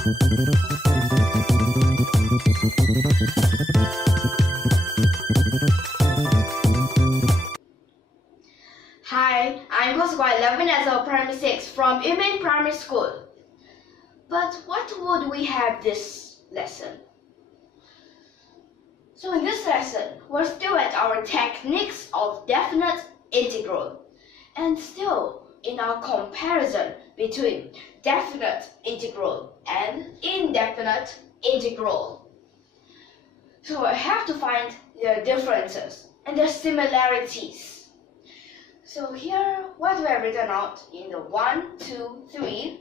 Hi, I'm Guo Cheng Guang, Primary 6 from YUMIN Primary School. But what would we have this lesson? So in this lesson, we're still at our techniques of definite integral, and still in our comparison between definite integral and indefinite integral. So I have to find their differences and their similarities. So here, what we have written out in the 1, 2, 3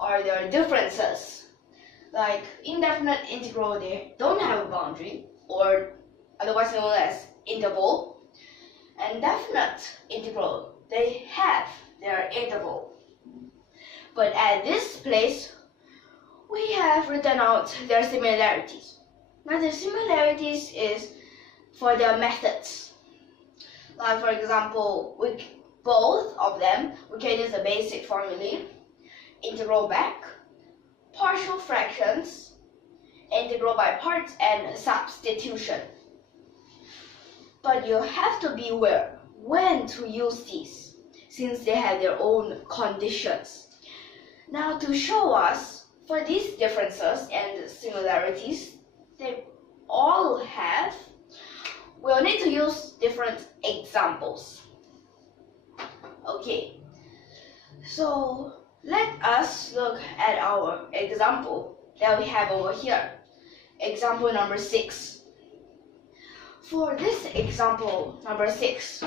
are their differences. Like indefinite integral, they don't have a boundary, or otherwise known as interval. And definite integral, they have their interval. But at this place, we have written out their similarities. Now the similarities is for their methods. Like for example, both of them, we can use the basic formulae, integral back, partial fractions, integral by parts, and substitution. But you have to be aware when to use these, since they have their own conditions. Now to show us, for these differences and similarities, they all have, we'll need to use different examples. Okay, so let us look at our example that we have over here. Example number 6. For this example number 6,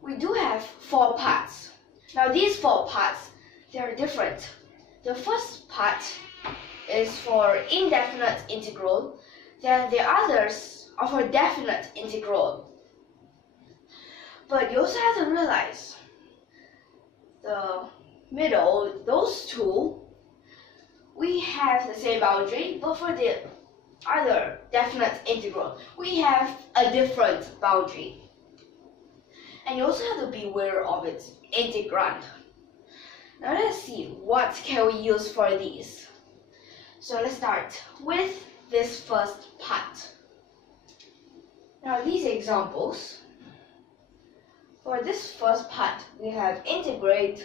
we do have 4 parts. Now these 4 parts, they are different. The first part is for indefinite integral, then the others are for definite integral. But you also have to realize the middle, those two, we have the same boundary, but for the other definite integral, we have a different boundary. And you also have to be aware of its integrand. Now let's see what can we use for these. So let's start with this first part. Now these examples, for this first part, we have integrate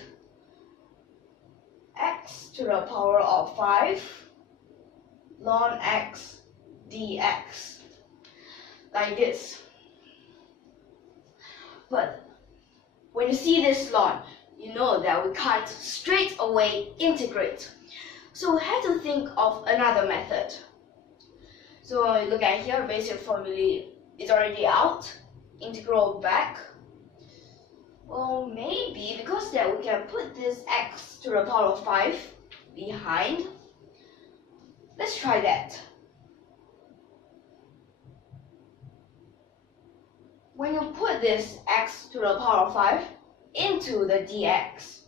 x to the power of 5 ln x dx, like this. But when you see this ln, you know that we can't straight away integrate. So we have to think of another method. So when we look at here, basic formula is already out. Integral back. Well, maybe because that we can put this x to the power of 5 behind. Let's try that. When you put this x to the power of 5 into the dx,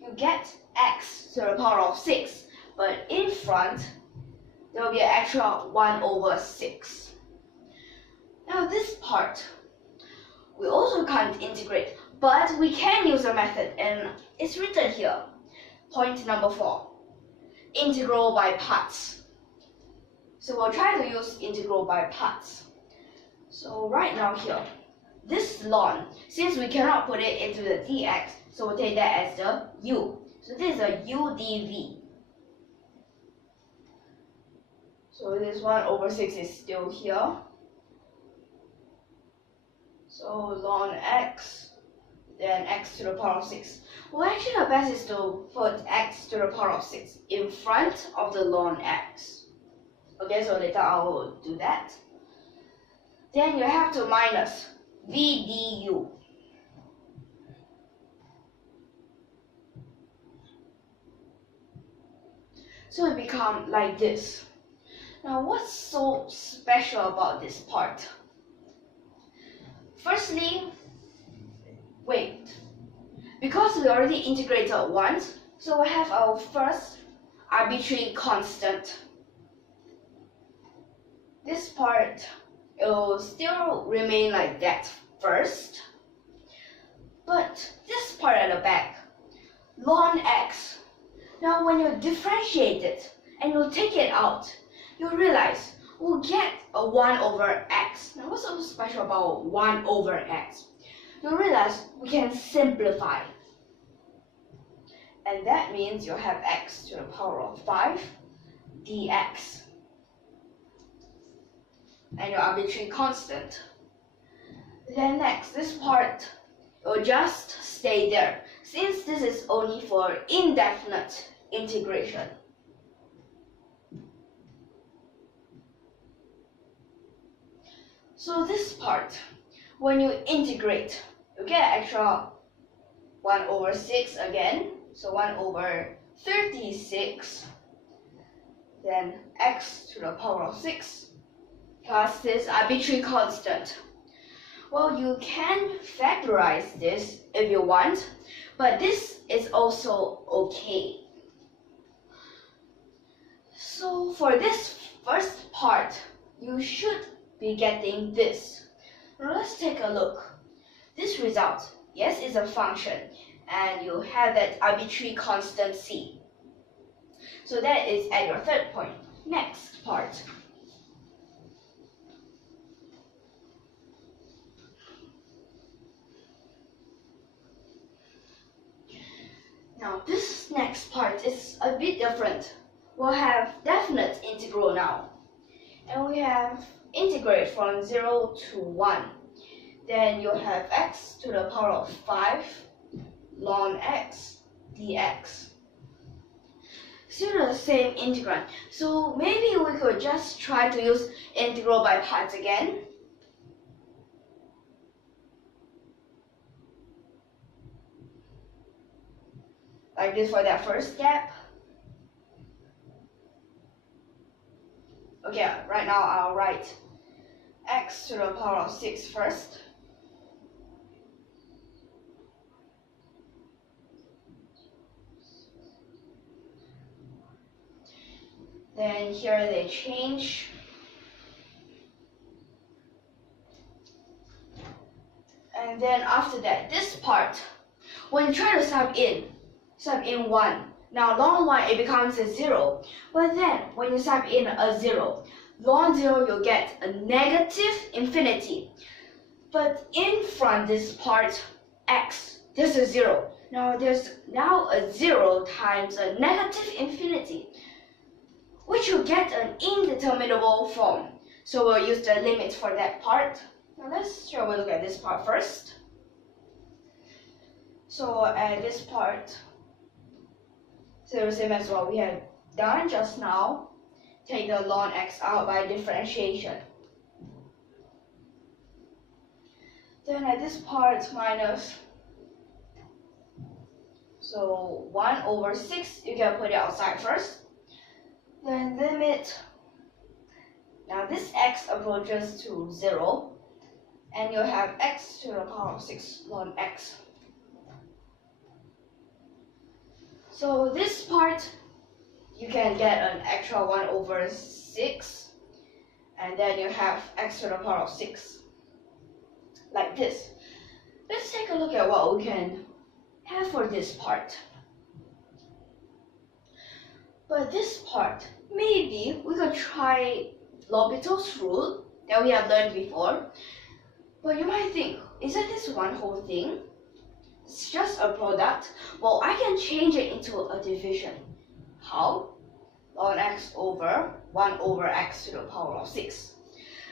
you get x to the power of 6, but in front there will be an extra 1 over 6. Now this part, we also can't integrate, but we can use a method, and it's written here. Point number 4, integral by parts. So we'll try to use integral by parts. So right now here, this ln, since we cannot put it into the dx, so we'll take that as the u. So this is a u dv. So this 1 over 6 is still here. So ln x, then x to the power of 6. Well, actually the best is to put x to the power of 6 in front of the ln x. Okay, so later I will do that. Then you have to minus v du. So it becomes like this. Now what's so special about this part? Firstly, wait. Because we already integrated once, so we have our first arbitrary constant. This part, it will still remain like that first. But this part at the back, ln x, now when you differentiate it, and you take it out, you realize we'll get a 1 over x. Now what's so special about 1 over x? You realize we can simplify. And that means you have x to the power of 5 dx. And your arbitrary constant. Then next, this part will just stay there, since this is only for indefinite integration. So this part, when you integrate, you get extra 1 over 6 again, so 1 over 36, then x to the power of 6, plus this arbitrary constant. Well, you can factorize this if you want, but this is also okay. So for this first part, you should be getting this. Now let's take a look. This result, yes, is a function, and you have that arbitrary constant c. So that is at your third point. Next part. Now this next part is a bit different. We'll have definite integral now. And we have integrate from 0 to 1. Then you'll have x to the power of 5 ln x dx. Still the same integrand. So maybe we could just try to use integral by parts again. Like this for that first step. Okay, right now I'll write x to the power of 6 first. Then here they change. And then after that, this part, when you try to sub in 1. Now ln 1, it becomes a 0. But then when you sub in a 0, ln 0 you'll get a negative infinity. But in front this part, x, there's a 0. Now there's now a 0 times a negative infinity, which will get an indeterminable form. So we'll use the limit for that part. Now let's shall we look at this part first. So at this part, so the same as what we had done just now, take the ln x out by differentiation. Then at this part minus, so 1 over 6, you can put it outside first. Then limit, now this x approaches to 0, and you'll have x to the power of 6 ln x. So this part, you can get an extra 1 over 6, and then you have x to the power of 6, like this. Let's take a look at what we can have for this part. But this part, maybe we could try L'Hopital's rule that we have learned before. But you might think, isn't this one whole thing? It's just a product. Well, I can change it into a division. How? Ln x over 1 over x to the power of 6.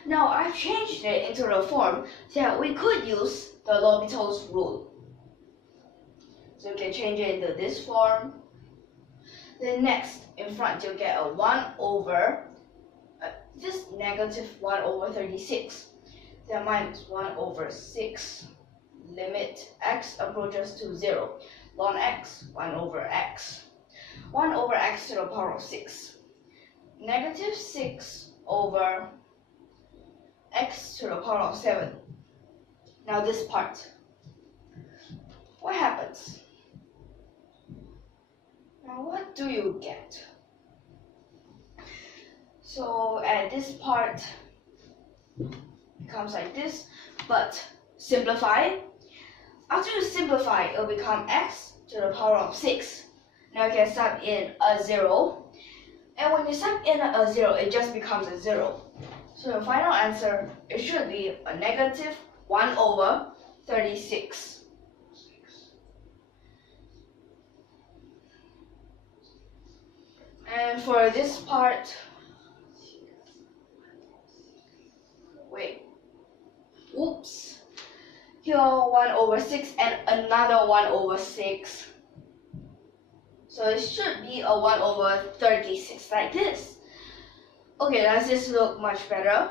Now I've changed it into the form that we could use the L'Hopital's rule. So you can change it into this form. Then next, in front, you'll get a 1 over, this negative 1 over 36. Then minus 1 over 6, limit x approaches to 0. Ln x, 1 over x. 1 over x to the power of 6. Negative 6 over x to the power of 7. Now this part, what happens? Now what do you get? So at this part, it becomes like this, but simplify. After you simplify, it will become x to the power of 6. Now you can sub in a 0. And when you sub in a 0, it just becomes a 0. So your final answer, it should be a negative 1 over 36. And for this part, oops, here 1 over 6 and another 1 over 6. So it should be a 1 over 36 like this. Okay, does this look much better?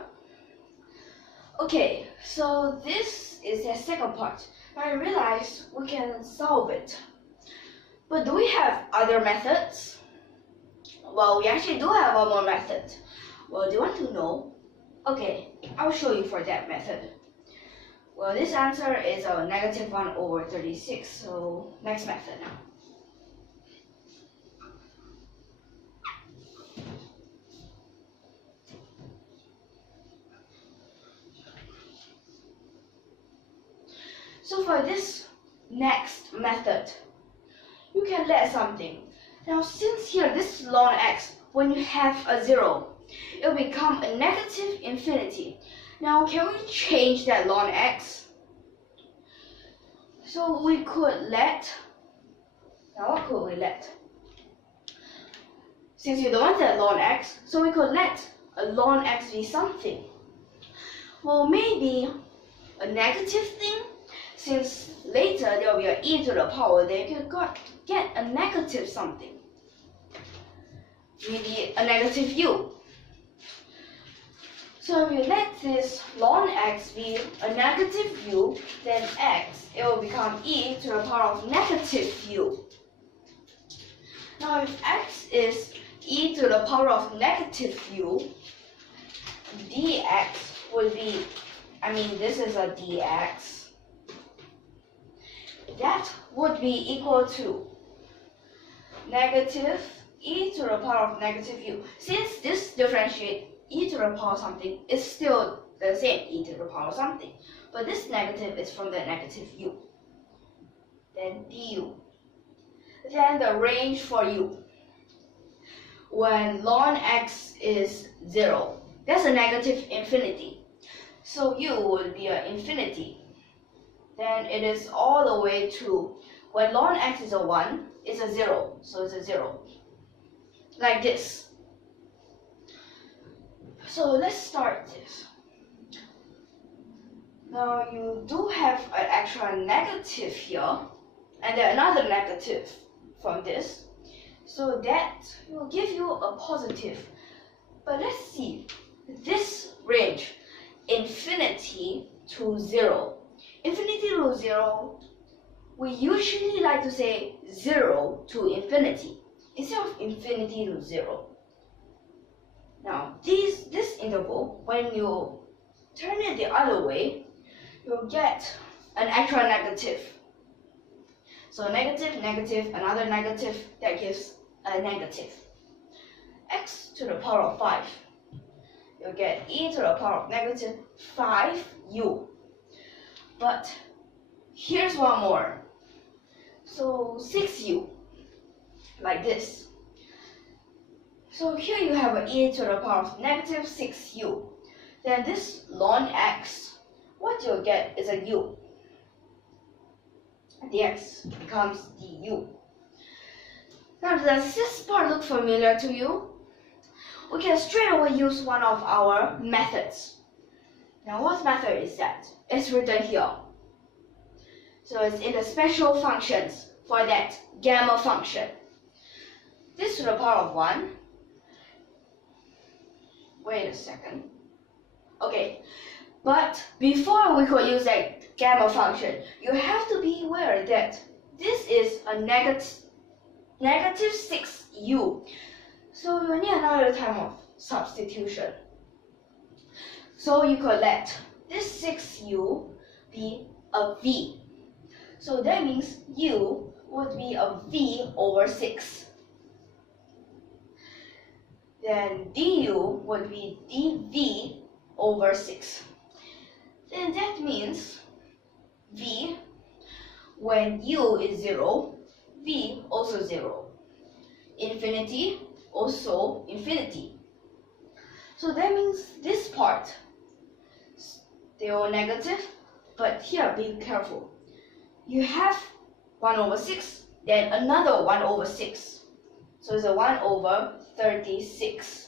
Okay, so this is the second part. I realized we can solve it. But do we have other methods? Well, we actually do have one more method. Well, do you want to know? Okay, I'll show you for that method. Well, this answer is a negative 1 over 36, so next method. So for this next method, you can let something. Now since here this ln x, when you have a 0, it will become a negative infinity. Now can we change that ln x? So we could let, now what could we let? Since you don't want that ln x, so we could let a ln x be something. Well, maybe a negative thing, since later there will be an e to the power, then you could get a negative something. Maybe a negative u. So if you let this ln x be a negative u, then x, it will become e to the power of negative u. Now if x is e to the power of negative u, dx would be, this is a dx. That would be equal to negative e to the power of negative u. Since this differentiate e to the power of something is still the same, e to the power of something. But this negative is from the negative u. Then du. Then the range for u. When ln x is 0, that's a negative infinity. So u would be an infinity. Then it is all the way to, when ln x is a 1, it's a 0. So it's a 0. Like this. So let's start this. Now you do have an extra negative here, and then another negative from this. So that will give you a positive. But let's see, this range, infinity to 0. Infinity to 0, we usually like to say 0 to infinity, instead of infinity to 0. Now, this interval, when you turn it the other way, you'll get an extra negative. So negative, negative, another negative, that gives a negative. X to the power of 5. You'll get e to the power of negative 5u. But here's one more. So 6u, like this. So here you have an e to the power of negative 6u. Then this ln x, what you'll get is a u. Dx becomes du. Now does this part look familiar to you? We can straight away use one of our methods. Now what method is that? It's written here. So it's in the special functions for that gamma function. This to the power of 1. Wait a second. Okay, but before we could use that gamma function, you have to be aware that this is a negative 6u. So you need another type of substitution. So you could let this 6u be a v. So that means u would be a v over 6. Then du would be dv over 6. Then that means v, when u is 0, v also 0. Infinity also infinity. So that means this part still negative, but here be careful. You have 1 over 6, then another 1 over 6. So it's a 1 over 36.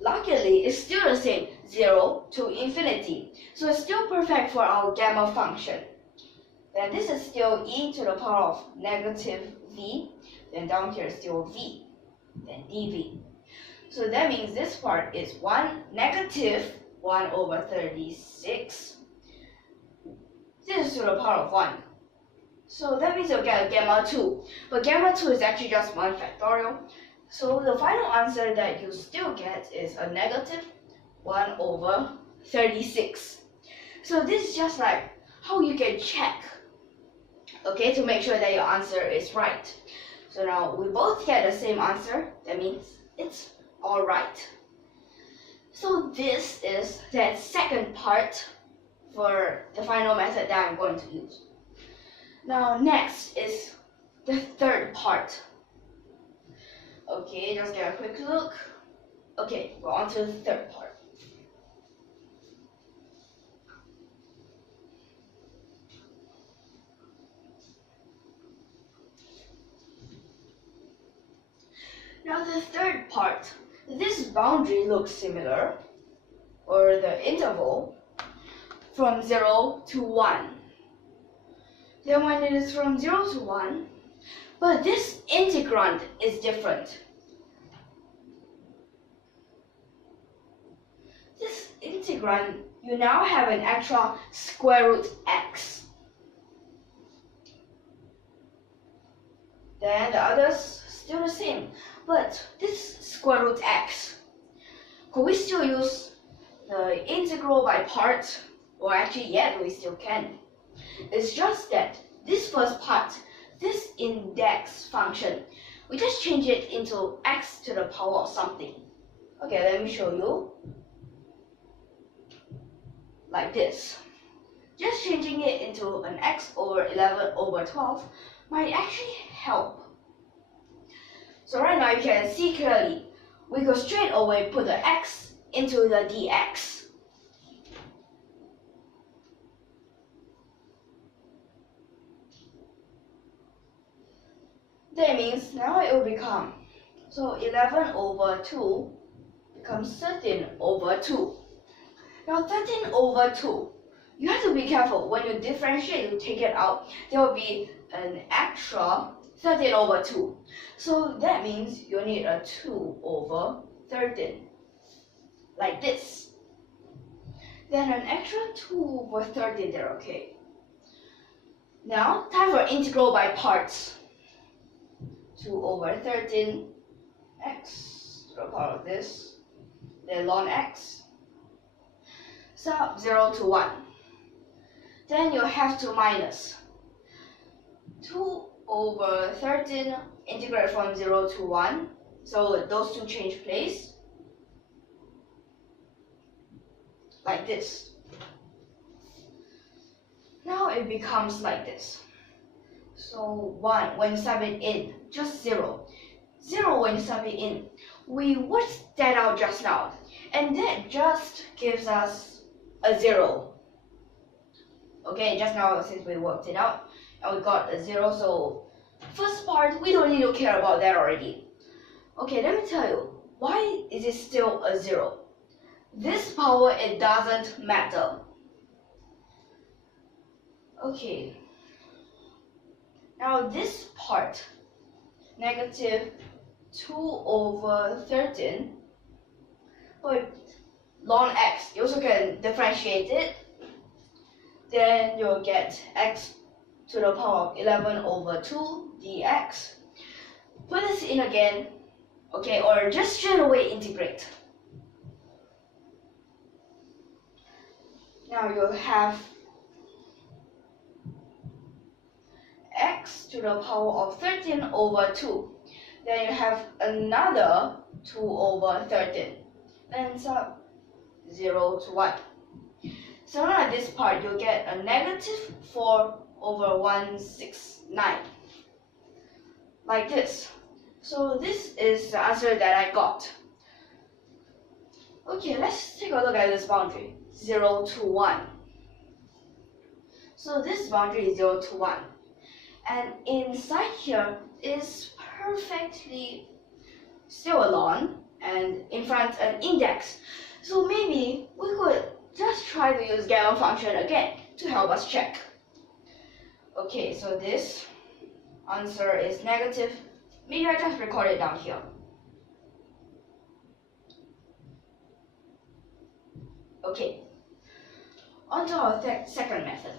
Luckily, it's still the same, 0 to infinity. So it's still perfect for our gamma function. Then this is still e to the power of negative v. Then down here is still v, then dv. So that means this part is negative 1 over 36. This is to the power of 1. So that means you'll get a gamma 2. But gamma 2 is actually just 1 factorial. So the final answer that you still get is a negative 1 over 36. So this is just like how you can check, okay, to make sure that your answer is right. So now we both get the same answer. That means it's all right. So this is that second part for the final method that I'm going to use. Now next is the third part. Okay, just get a quick look. Okay, we're on to the third part. Now the third part, this boundary looks similar, or the interval, from 0 to 1. Then when it is from 0 to 1, but this integrand is different. This integrand, you now have an extra square root x. Then the others still the same. But this square root x, could we still use the integral by parts? Or actually, yeah, we still can. It's just that this first part, this index function, we just change it into x to the power of something. Okay, let me show you. Like this. Just changing it into an x over 11 over 12 might actually help. So right now you can see clearly, we go straight away put the x into the dx. That means now it will become, so 11 over 2 becomes 13 over 2. Now 13 over 2, you have to be careful. When you differentiate, you take it out, there will be an extra 13 over 2. So that means you need a 2 over 13, like this. Then an extra 2 over 13 there, okay. Now, time for integral by parts. 2 over 13 x to the power of this, then ln x, sub 0 to 1. Then you have to minus 2 over 13, integrate from 0 to 1, so those two change place, like this. Now it becomes like this. So 1 when you sub it in, just 0. 0 when you sub it in. We worked that out just now, and that just gives us a 0. Okay, just now since we worked it out, and we got a 0, so first part, we don't need to care about that already. Okay, let me tell you, why is it still a 0? This power, it doesn't matter. Okay. Now this part, negative 2 over 13, but ln x, you also can differentiate it. Then you'll get x to the power of 11 over 2 dx. Put this in again, okay, or just straight away integrate. Now you have x to the power of 13 over 2. Then you have another 2 over 13. And sub 0 to 1. So now at this part, you'll get a negative 4 over 169. like this. So this is the answer that I got. Okay, let's take a look at this boundary, 0 to 1. So this boundary is 0 to 1. And inside here is perfectly still a line, and in front an index. So maybe we could just try to use gamma function again to help us check. Okay, so this answer is negative. Maybe I just record it down here. Okay, on to our second method.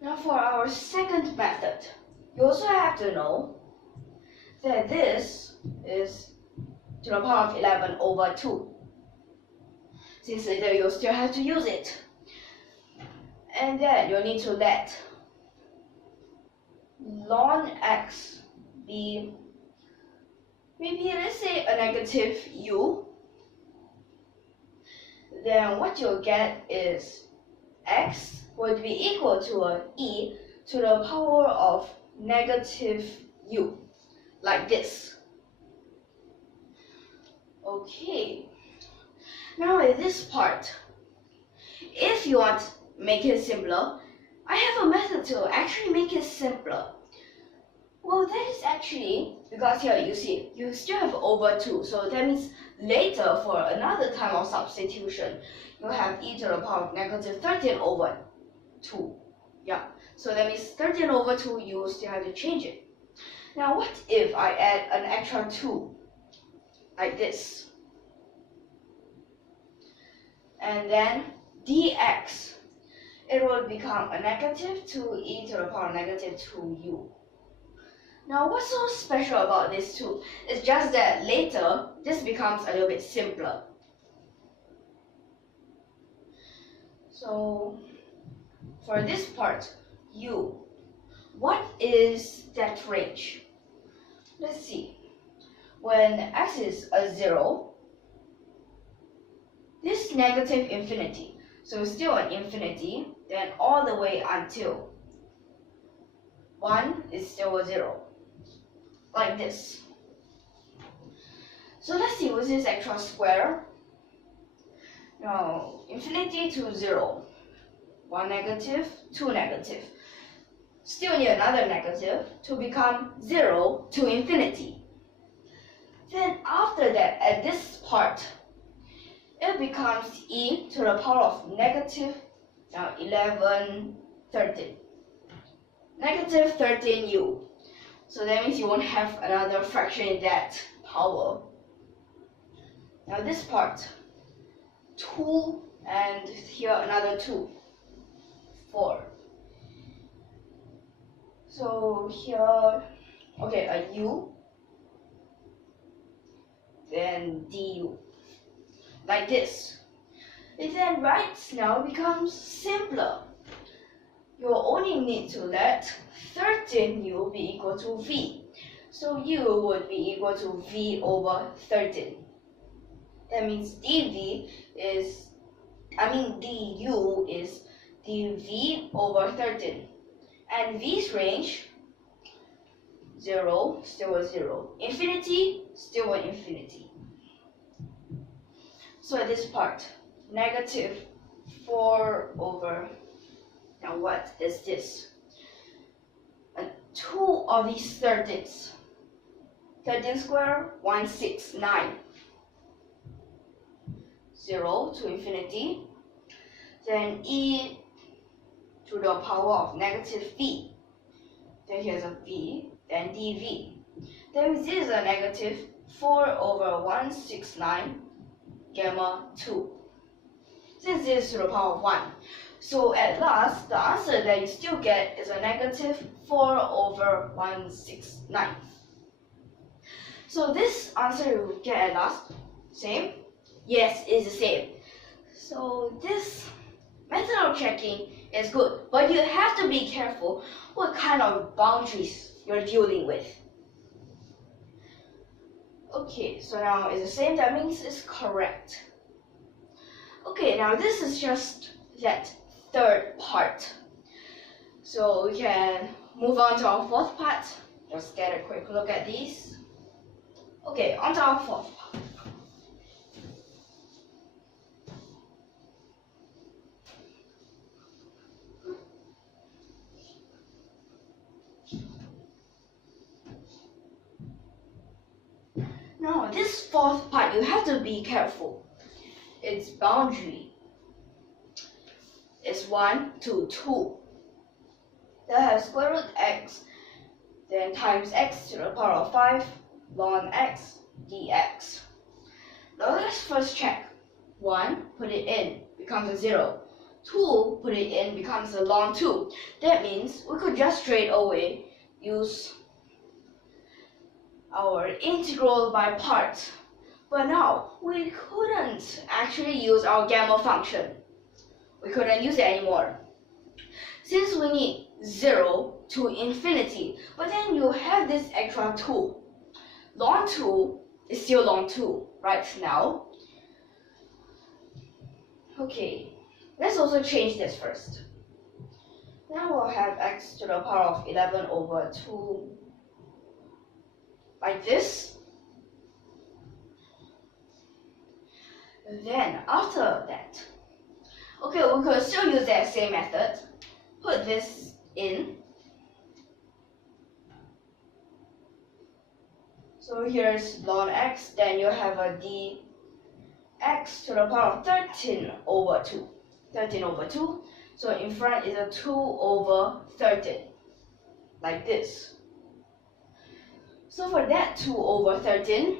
Now for our second method, you also have to know that this is to the power of 11 over 2. Since later you still have to use it. And then you need to let ln x be, maybe let's say a negative u. Then what you'll get is x would be equal to an e to the power of negative u, like this. Okay, now in this part, if you want to make it simpler, I have a method to actually make it simpler. Well, that is actually, because here you see, you still have over 2, so that means later for another time of substitution, you have e to the power of negative 13 over 2. Yeah, so that means 13 over 2, you still have to change it. Now what if I add an extra 2, like this? And then dx, it will become a negative 2e to the power of negative 2u. Now what's so special about this 2? It's just that later, this becomes a little bit simpler. So for this part, u, what is that range? Let's see. When x is a 0, this negative infinity, so still an infinity, then all the way until 1 is still a 0, like this. So let's see, with this extra square, now infinity to 0, 1 negative, 2 negative, still need another negative to become 0 to infinity. Then after that, at this part, it becomes e to the power of negative, now 11, 13. Negative 13u. So that means you won't have another fraction in that power. Now this part, 2 and here another 2, 4. So here, okay, a u, then du, like this. And then right now becomes simpler. You only need to let 13u be equal to v. So u would be equal to v over 13. That means du is dv over 13. And v's range, 0, still a 0. Infinity, still an infinity. So at this part, negative 4 over, now what is this? 2 of these 13s. 13 square, 169. 0 to infinity. Then e to the power of negative v. Then here's a v, then dv. Then this is a negative 4 over 169 gamma 2. Since this is to the power of 1. So at last, the answer that you still get is a negative 4 over 169. So this answer you get at last, same? Yes, it's the same. So this method of checking is good, but you have to be careful what kind of boundaries you're dealing with. Okay, so now it's the same, that means it's correct. Okay, now this is just that third part. So we can move on to our fourth part. Just get a quick look at these. Okay, on to our fourth part. Now, this fourth part, you have to be careful. Its boundary is 1 to 2. That has square root x, then times x to the power of 5 ln x dx. Now let's first check. 1, put it in, becomes a 0. 2, put it in, becomes a ln 2. That means we could just straight away use our integral by parts. But now, we couldn't actually use our gamma function. We couldn't use it anymore. Since we need 0 to infinity, but then you have this extra 2. Ln 2 is still ln 2 right now. Okay, let's also change this first. Now we'll have x to the power of 11 over 2 like this. And then after that, okay, we could still use that same method. Put this in. So here's ln x, then you have a dx to the power of 13 over 2. 13 over 2. So in front is a 2 over 13, like this. So for that 2 over 13,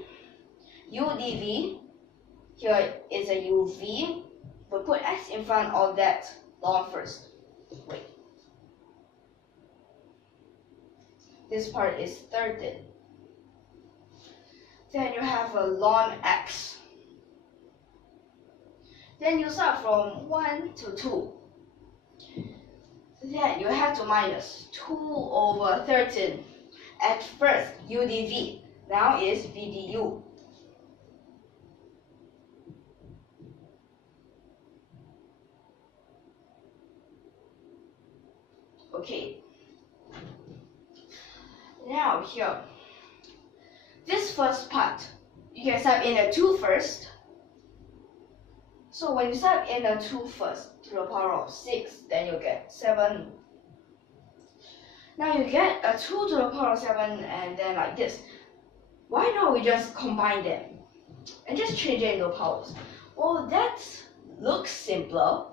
u dv, here is a uv, but put x in front of that ln first. Wait. This part is 13. Then you have a ln x. Then you start from 1 to 2. Then you have to minus 2 over 13. At first, u dv, now is v du. Okay. Now here, this first part, you can sub in a 2 first. So when you sub in a 2 first to the power of 6, then you get 7. Now you get a 2 to the power of 7 and then like this. Why not we just combine them and just change it into powers? Well, that looks simpler.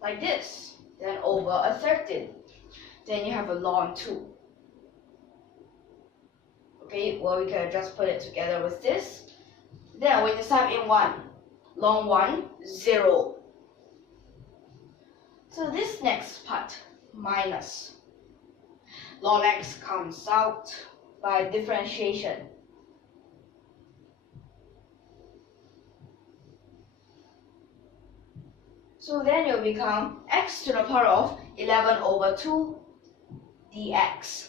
Like this. Then over a 13. Then you have a ln 2. Okay, well we can just put it together with this. Then when you sub in 1, ln 1, 0. So this next part, minus. Ln x comes out by differentiation. So then it will become x to the power of 11 over 2 dx.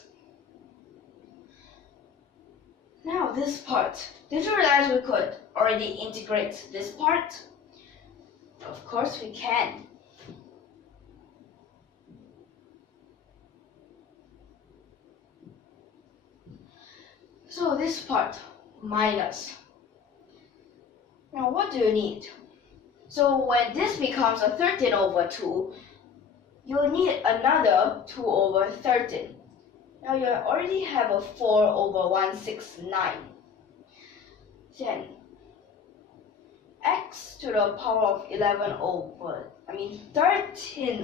Now this part, did you realize we could already integrate this part? Of course we can. So this part, minus. Now what do you need? So when this becomes a 13 over 2, you need another 2 over 13. Now you already have a 4 over 169. Then x to the power of 13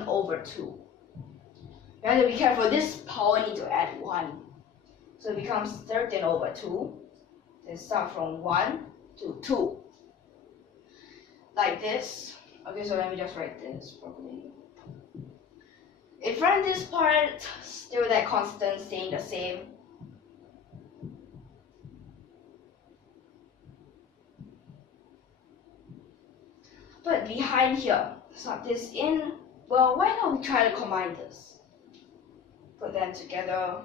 over 2. You have to be careful, this power need to add 1. So it becomes 13 over 2. Then start from 1 to 2. Like this. Okay, so let me just write this properly. In front of this part, still that constant staying the same. But behind here, sub this in. Well, why not we try to combine this? Put them together.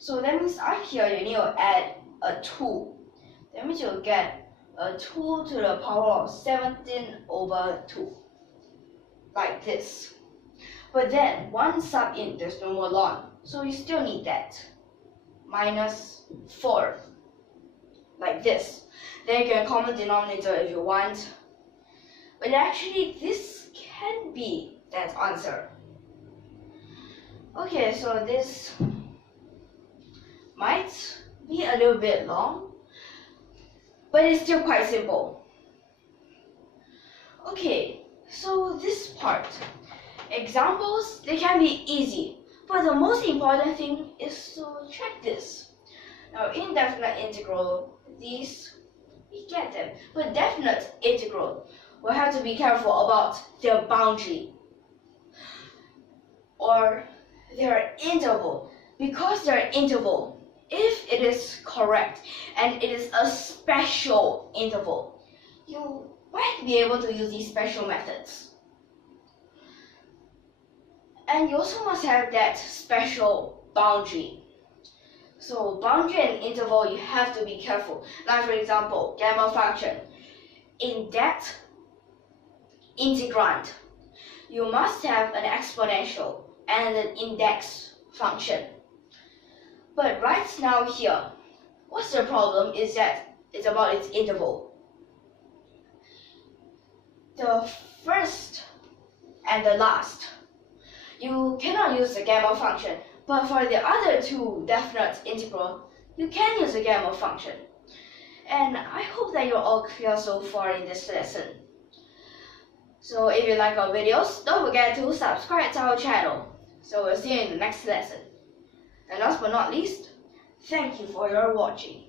So that means out here you need to add a 2. That means you'll get a 2 to the power of 17 over 2. Like this. But then, one sub in, there's no more ln. So you still need that. Minus 4. Like this. Then you can common denominator if you want. But actually, this can be that answer. Okay, so this might be a little bit long, but it's still quite simple. Okay, so this part, examples, they can be easy, but the most important thing is to check this. Now, indefinite integral, these, we get them, but definite integral, we'll have to be careful about their boundary or their interval. Because their interval, if it is correct and it is a special interval, you might be able to use these special methods. And you also must have that special boundary. So boundary and interval, you have to be careful. Like for example, gamma function. In that integrand, you must have an exponential and an index function. But right now here, what's the problem is that it's about its interval. The first and the last, you cannot use the gamma function, but for the other two definite integral, you can use the gamma function. And I hope that you're all clear so far in this lesson. So if you like our videos, don't forget to subscribe to our channel. So we'll see you in the next lesson. And last but not least, thank you for your watching.